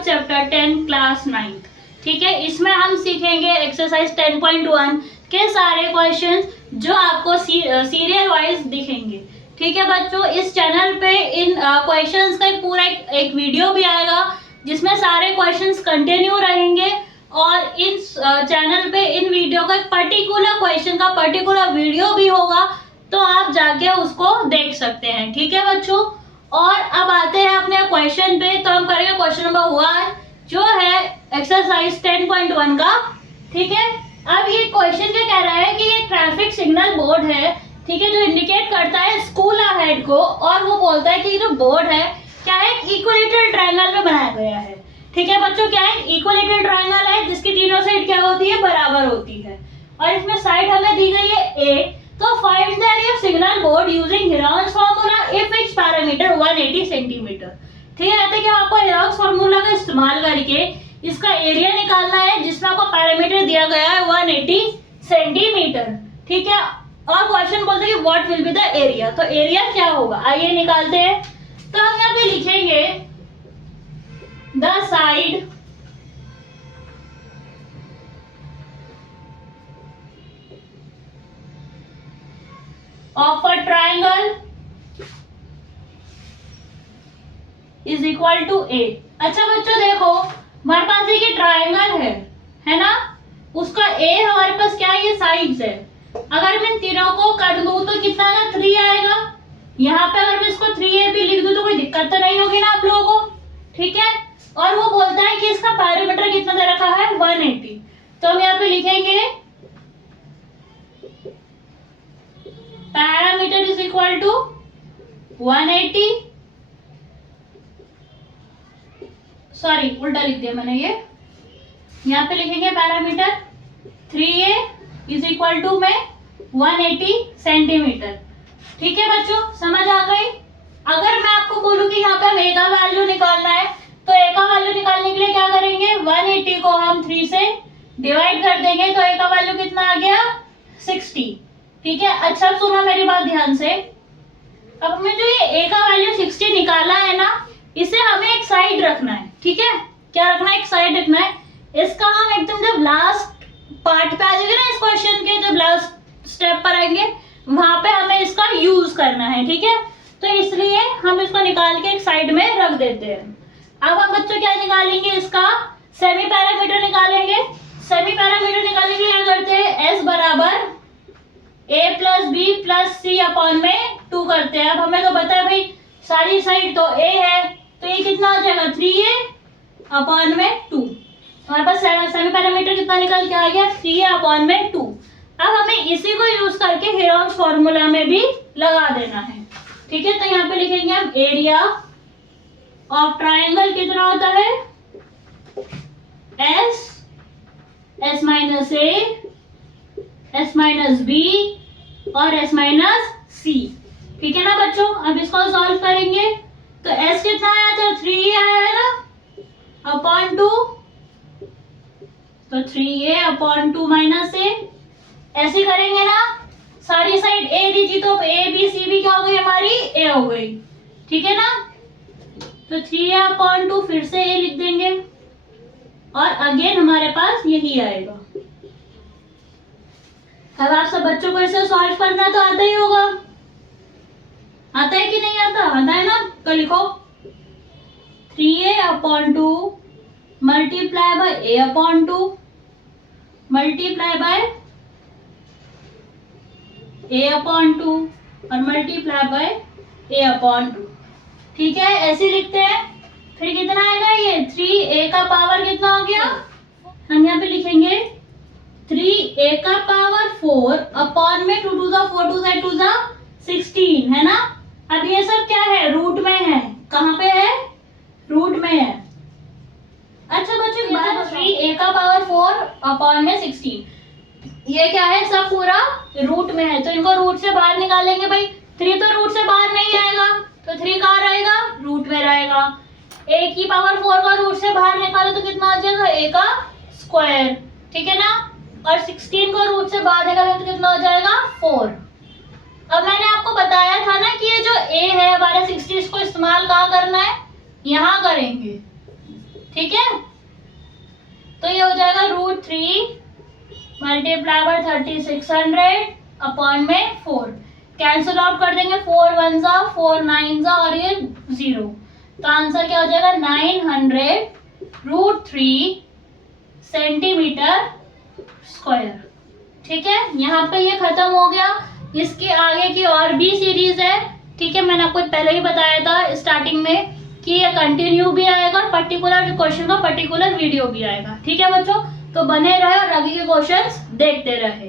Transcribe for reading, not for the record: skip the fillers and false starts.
Of chapter 10 class 9th। ठीक है, इसमें हम सीखेंगे एक्सरसाइज 10.1 के सारे क्वेश्चंस जो आपको सीरियल वाइज दिखेंगे। ठीक है बच्चों, इस चैनल पे इन क्वेश्चंस का एक पूरा एक वीडियो भी आएगा जिसमें सारे क्वेश्चंस कंटिन्यू रहेंगे और इस चैनल पे इन वीडियो का एक पर्टिकुलर क्वेश्चन का पर्टिकुलर वीडियो भी होगा, तो आप जाके उसको देख सकते हैं। ठीक है बच्चों, और अब आते हैं अपने क्वेश्चन पे। तो हम करेंगे क्वेश्चन नंबर 1 जो है एक्सरसाइज 10.1 का। ठीक है, अब ये क्वेश्चन क्या कह रहा है कि ये ट्रैफिक सिग्नल बोर्ड है, ठीक है, जो इंडिकेट करता है स्कूल अहेड को, और वो बोलता है कि जो बोर्ड है क्या है, इक्विलेटरल ट्रायंगल में बनाया गया है। ठीक है बच्चों, क्या है, इक्विलेटरल ट्रायंगल है जिसकी तीनों साइड क्या होती है, बराबर होती है, और इसमें साइड हमें दी गई है ए। तो find the area of signal board using Heron's formula if it's parameter 180 centimetre. ठीक है, कहते हैं कि आपको हेरोन्स फार्मूला का इस्तेमाल करके इसका एरिया निकालना है जिसमें आपको पैरामीटर दिया गया है 180 सेंटीमीटर। ठीक है, और क्वेश्चन बोलते हैं कि what will be the area, तो एरिया क्या होगा, आइए निकालते हैं। तो हम यहाँ पे लिखेंगे the side of a triangle is equal to A। अच्छा बच्चों देखो, हमारे पास एक ट्रायंगल है ना, उसका A हमारे पास क्या है, ये साइड्स है। अगर मैं इन तीनों को कर दूं तो कितना आएगा, 3 आएगा। यहाँ पे अगर मैं इसको 3A भी लिख दूं तो कोई दिक्कत तो नहीं होगी ना आप लोगों को। ठीक है, और वो बोलता है कि इसका पैरामीटर कितना दे रखा है, 180। तो हम यहाँ पे लिखेंगे parameter is equal to 180, sorry उल्टा लिख दिया मैंने, ये यहाँ पे लिखेंगे parameter 3A is equal to में 180 सेंटीमीटर। ठीक है बच्चों, समझ आ गई। अगर मैं आपको बोलूं कि यहाँ पे हम A का वैल्यू निकालना है, तो A का वैल्यू निकालने के लिए क्या करेंगे, 180 को हम 3 से डिवाइड कर देंगे, तो A का वैल्यू कितना आ गया, 60। ठीक है, अच्छा सुनो मेरी बात ध्यान से। अब हमें जो ये A का वैल्यू 60 निकाला है ना, इसे हमें एक साइड रखना है। ठीक है, क्या रखना है, एक साइड रखना है। इसका हम एकदम जब लास्ट पार्ट पे आ जाएंगे ना इस क्वेश्चन के, जब लास्ट स्टेप पर आएंगे वहां पे हमें इसका यूज करना है। ठीक है, तो इसलिए हम इसको निकाल के एक साइड में रख देते हैं। अब हम बच्चों क्या निकालेंगे, इसका सेमी पैरामीटर निकालेंगे। सेमी पैरामीटर निकालने के लिए क्या करते हैं, S बराबर A plus B plus C upon में 2 करते हैं। अब हमें तो पता है भाई सारी साइड तो A है, तो ये कितना हो जाएगा, 3A अपॉन में 2। हमारे पास सेमी पैरामीटर कितना निकल के आ गया, 3A अपॉन में 2। अब हमें इसी को यूज करके हेरोन्स फॉर्मूला में भी लगा देना है। ठीक है, तो यहाँ पे लिखेंगे हम एरिया ऑफ ट्राइंगल कितना होता है, S minus A, S minus B और S माइनस सी। ठीक है ना बच्चों, अब इसको सॉल्व करेंगे तो S कितना आया था, 3A आया है ना, अपॉन 2, तो 3A अपॉन 2 माइनस A। ऐसे करेंगे ना, सारी साइड A दी थी तो A B C भी क्या हो गई, हमारी A हो गई। ठीक है ना, तो 3A अपॉन 2 फिर से A लिख देंगे और अगेन हमारे पास यही आएगा। अब आप सब बच्चों को इसे सॉल्व करना तो आता ही होगा, आता है कि नहीं आता, आता है ना, तो लिखो 3A upon 2 multiply by A upon 2 multiply by A upon 2 और मल्टीप्लाई बाय A अपॉन 2। ठीक है, ऐसे लिखते हैं। फिर कितना आएगा, ये 3A का पावर कितना हो गया, हम यहाँ पे लिखेंगे 3A का पावर 4 अपॉन में 2 टू द 4 2 से 2 द 16 है ना। अब ये सब क्या है, रूट में है, कहाँ पे है, रूट में है। अच्छा बच्चों, 3A का पावर 4 अपॉन में 16, ये क्या है, सब पूरा रूट में है, तो इनको रूट से बाहर निकालेंगे। भाई 3 तो रूट से बाहर नहीं आएगा, तो 3 कहाँ रहेगा, रूट में रहेगा। A की पावर 4 का रूट से बाहर निकालो तो कितना आ जाएगा, A का स्क्वायर। ठीक है ना, और 16 को रूट से बाहर निकालो तो कितना हो जाएगा, 4। अब मैंने आपको बताया था ना कि ये जो A है हमारे 60, इसको इस्तेमाल कहाँ करना है, यहाँ करेंगे। ठीक है, तो ये हो जाएगा √3 मल्टीप्लाई बाय 3600 अपॉन में 4, कैंसिल आउट कर देंगे, 4 1 जा 4 9 जा और ये 0, तो आंसर क्या हो जाएगा 900√3 सेंटीमीटर स्क्वायर। ठीक है, यहाँ पे ये खत्म हो गया। इसके आगे की और भी सीरीज है, ठीक है, मैंने आपको पहले ही बताया था स्टार्टिंग में कि ये कंटिन्यू भी आएगा और पर्टिकुलर क्वेश्चन का पर्टिकुलर वीडियो भी आएगा। ठीक है बच्चों, तो बने रहे और आगे के क्वेश्चंस देखते रहे।